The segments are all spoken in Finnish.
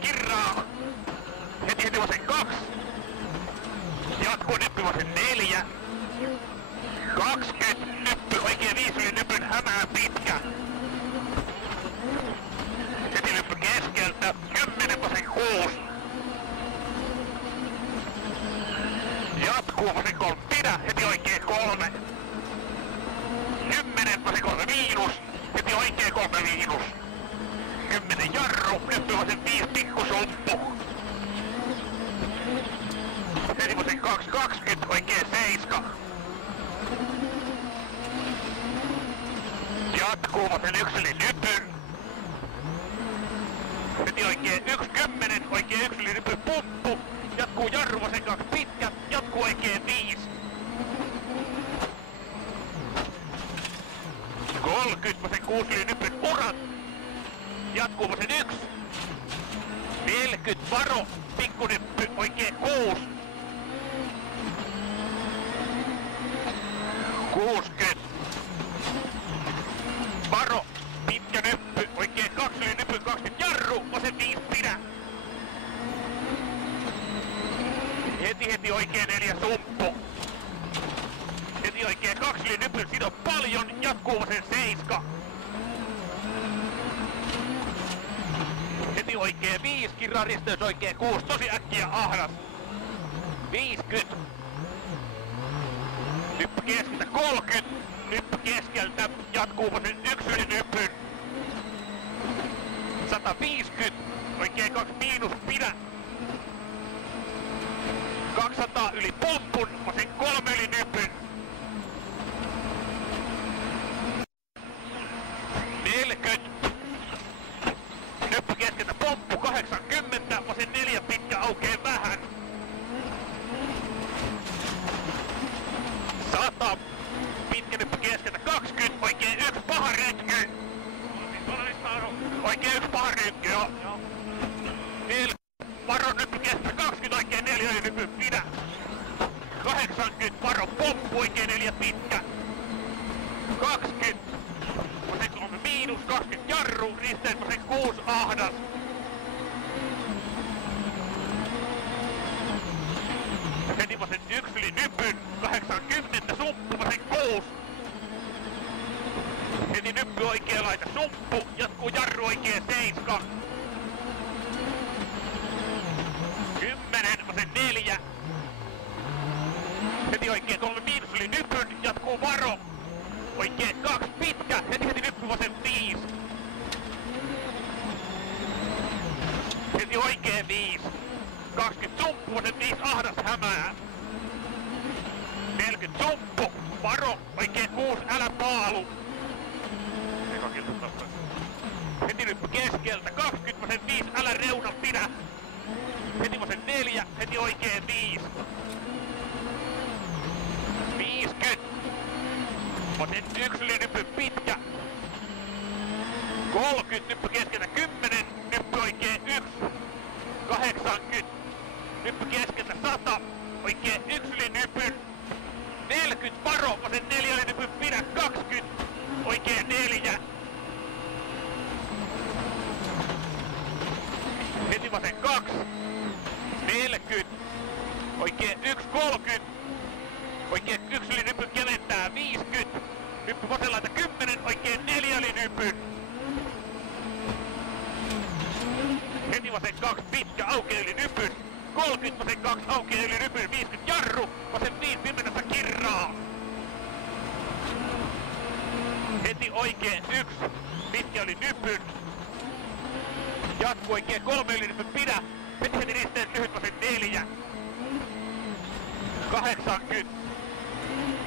kirraa. Heti vasen 2. Jatkuu nyppy vasen 4. 20, nyppy oikein 5 yli nypyn hämää pitkä. Heti nyppy keskeltä, 10 vasen 6. Jatkuu vasen 3 pidä, heti oikein 3. 10 vasen 3 miinus, heti oikein 3 miinus. 10 jarru, nyppy vasen 5 pikkusumppu. Heti vasen 2, 20, oikein 7. Jatkuu vasen 1 eli nypyn. Heti oikein 1, 10, oikein 1 eli nypyn pumppu. Jatkuu jarru vasen 2 pitkä, jatkuu oikein 5. 30 vasen 6 eli nypyn urat. Jatkuu vasen 1. 40 varo, pikkunyppy, oikein 6. 60. Varo, pitkä nyppy, oikein 2 yli nypy, 20 jarru, vasen 5 pidä. Heti oikein 4 sumppu. Heti oikein 2 yli nypy, sido paljon, jatkuu vasen 7. Heti oikein 5, kirraa risteys oikein 6, tosi äkkiä ahdas. 50. Nyppy keskeltä 30. Nyppy keskeltä, jatkuu vasen 1 yli nypyn. 150. Oikein 2 miinus pidä. 200 yli pomppun, vasen 3 yli nypyn. 40. Nyppy keskeltä pomppu 80, vasen 4 pitkä aukeaa vähän. 100. Pitkä nyppy keskeltä 20, oikein 1 paha retky. Oikein 1 paha retky, joo. 40. Varo nyppy keskeltä 20, oikein 4 yli nypy pidä. 80. Varo pomppu, oikein 4 pitkä. 20. Vasen 3 miinus, 20 jarru, risteys vasen 6 ahdas. Heti vasen 1 yli nypyn, 80 sumppu, vasen 6. Heti nyppy oikea laita sumppu, jatkuu jarru oikein 7. 10 vasen 4. Heti oikein 3 miinus yli nypyn, jatkuu varo. Oikein 2 pitkä, heti nyppy vasen 5. Heti oikein 5. 20 sumppu, vasen 5 ahdas hämää. 40 sumppu, varo, oikein 6, älä paalu. Heti nyppy keskeltä, 20 vasen 5, älä reuna pidä. Heti vasen 4, heti oikein 5. 50. Vasen 1 yli nyppy pitkä. 30, nyppy keskeltä 10, nyppy oikein 1. 80. Nyppy keskeltä 100, oikein 1 yli nypyn. 40, varo, vasen 4 yli nypyn pidä, 20, oikein 4. Heti vasen 2. 40. Oikein 1, 30. Oikein 1 yli nypyn keventää, 50. Nyppy vasen laita 10, oikein 4 yli nypyn. Heti vasen 2 pitkä, aukeaa yli nypyn. 30 vasen 2 aukeaa yli nypyn, 50 jarru, vasen 5 pimenässä kirraa. Heti oikein 1, pitkä yli nypyn. Jatkuu oikein 3 yli nypyn pidä. Heti risteys lyhyt vasen 4. 80.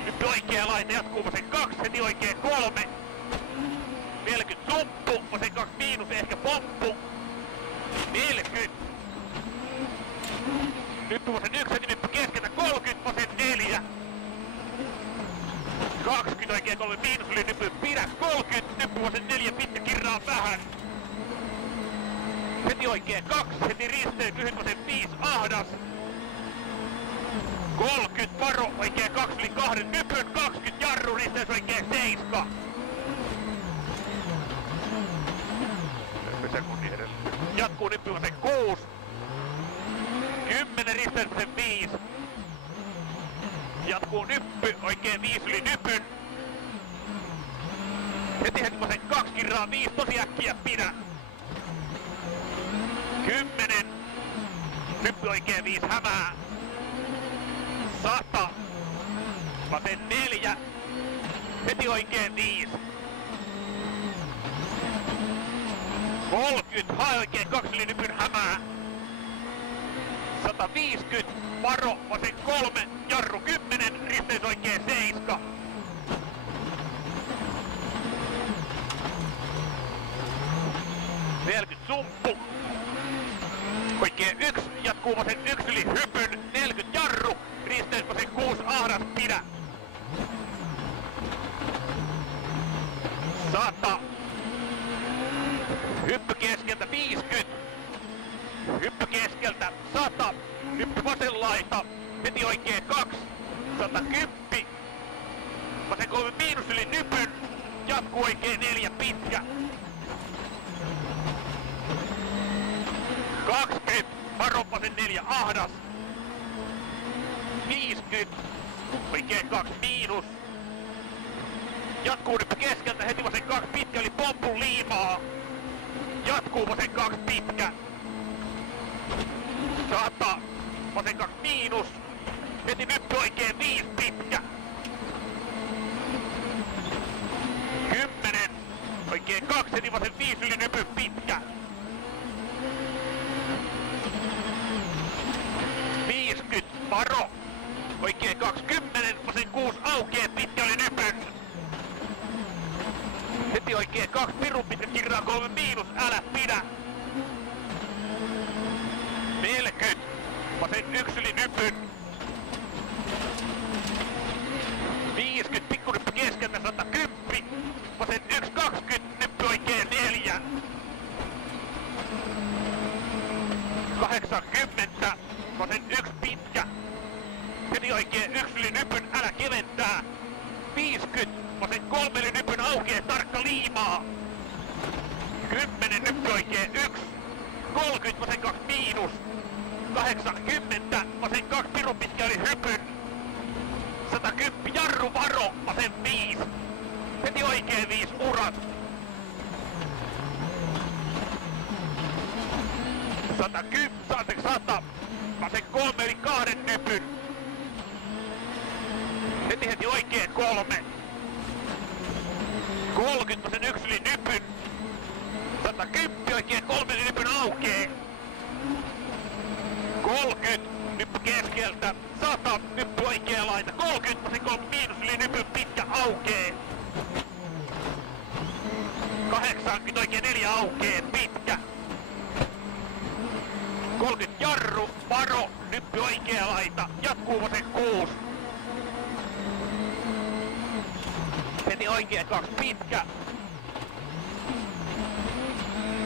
Nyppy oikea laita, jatkuu vasen 2, heti oikein 3. 40 sumppu, vasen 2 miinus, ehkä pomppu. 40. Nyppy vasen 1, heti nyppy keskeltä 30, vasen 4. 20 oikein 3 miinus, yli nyppy pidä 30, nyppy vasen 4 pitkä kirraa vähän. Heti oikein 2, heti risteys lyhyt vasen 5 ahdas. 30 varo, oikein 2 yli 2 nypyn, 20 jarru, risteys oikein 7. Sekunnin edellä. Jatkuu nyppy vasen 6. 10 risteys vasen 5. Jatkuu nyppy, oikein 5 yli nypyn. Heti vasen 2 kirraa 5, tosi äkkiä pidä. 10. Nyppy oikein 5 hämää. 100. Vasen 4. Heti oikein 5. 30. Hae oikein 2 yli nypyn hämää. 150. Varo vasen 3. Jarru 10. Risteys oikein 7. 40 sumppu. Oikein 1. Jatkuu vasen 1 yli hypyn. 40 jarru. Risteys vasen 6 ahdas pidä. 100. Hyppy keskeltä 50. Hyppy keskeltä 100. Hyppy vasen laita. Heti oikein 2. 110. Vasen 3 miinus yli nypyn. Jatkuu oikein 4 pitkä. 20. Varo vasen 4 ahdas. 50. Oikein 2 miinus. Jatkuu nyppy keskeltä heti vasen 2 pitkä eli pompun liimaa. Jatkuu vasen 2 pitkä. 100. Vasen 2 miinus. Heti nyppy oikein 5 pitkä. 10. Oikein 2 heti vasen 5 yli nypy pitkä. 50. Varo. Oikein 20. Vasen 6 aukee pitkä yli nypyn. Heti oikein 2 pirun pitkä kirraa 3 miinus. Älä pidä. 40. Vasen 1 yli nypyn. 50. Pikkunyppy keskeltä 110. Vasen 1 20. Nyppy oikein 4. 80. Vasen 1 pitkä. Heti oikein 1 yli nypyn. Älä keventää. 50. Vasen 3 yli nypyn aukee tarkka liimaa. 10. Nyppy oikein 1. 30. Vasen 2 miinus. 80. Vasen 2 pirun pitkä yli hypyn. 110. Jarru varo. Vasen 5. Heti oikein 5 urat. 100. Vasen 3 yli 2 nypyn. Heti oikein 3. 30. Vasen 1 yli nypyn. 110. Oikein 3 yli nypyn aukee. 30. Nyppy keskeltä. 100. Nyppy oikea laita. 30. Vasen 3 miinus yli nypyn pitkä aukee. 80. Oikein 4 aukee pitkä. 30 jarru, varo, nyppy oikea laita, jatkuu vasen 6. Heti oikea 2 pitkä.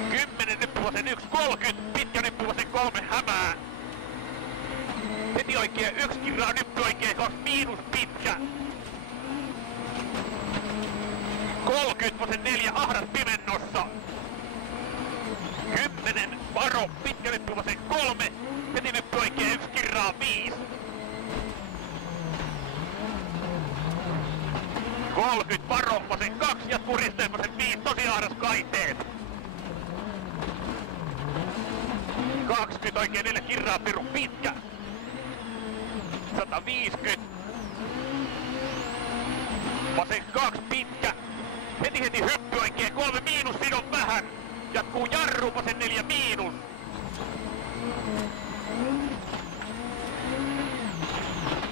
10 nyppy vasen 1, 30, pitkä nyppy vasen 3 hämää. Heti oikea 1 kirraa, nyppy oikea 2 miinus pitkä. 30 vasen 4 ahdas pimennossa. 10 varo, pitkä nyppy vasen 3, heti nyppy oikein 1 kirraa 5. 30 varo, vasen 2, jatkuu risteen vasen 5, tosi ahdas kaiteet. 20 oikein 4 kirraa pirun pitkä. 150. Vasen 2 pitkä. Heti hyppy oikein 3 miinus, sidon vähän. Jatkuu jarru, vasen 4 miinus.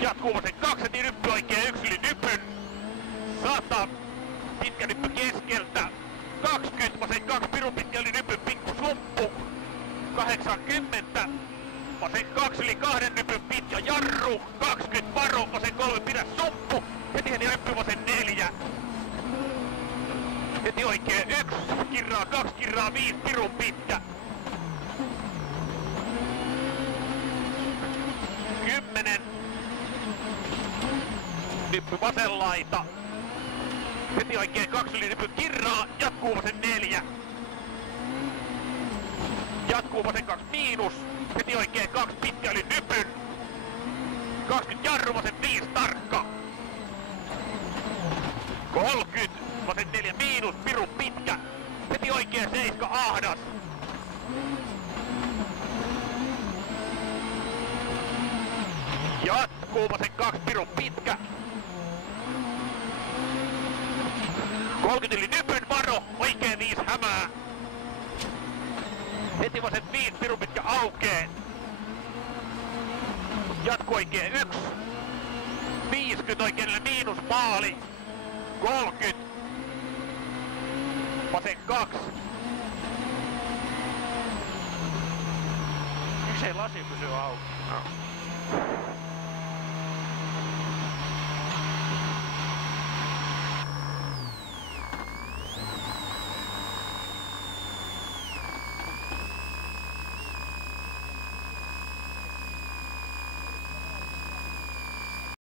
Jatkuu vasen 2 heti nyppy oikein 1 yli nypyn. 100. Pitkä nyppy keskeltä. 20. Vasen 2 pirun pitkä yli nypyn pikku sumppu. 80. Vasen 2 yli 2 nypyn pitkä jarru. 20 varo, vasen 3 pidä sumppu. Heti nyppy vasen 4. Heti oikein 1 kirraa, 2 kirraa, 5 pirun pitkä. 10. Nyppy vasen laita. Heti oikein 2 yli nyppy kirraa, jatkuu vasen 4. Jatkuu vasen 2 miinus. Heti oikein 2 pitkä yli nypyn. 20 jarru, vasen 5 tarkka. 30, vasen 4 miinus, pirun pitkä. Heti oikein 7 ahdas. Jatkuu vasen 2 pirun pitkä. 30 yli nypyn varo, oikein 5 hämää. Heti vasen 5 pirun pitkä aukee. Jatku oikein 1. 50 oikein miinus maali. 30. Vasen 2. Miksei lasi pysy auki? No.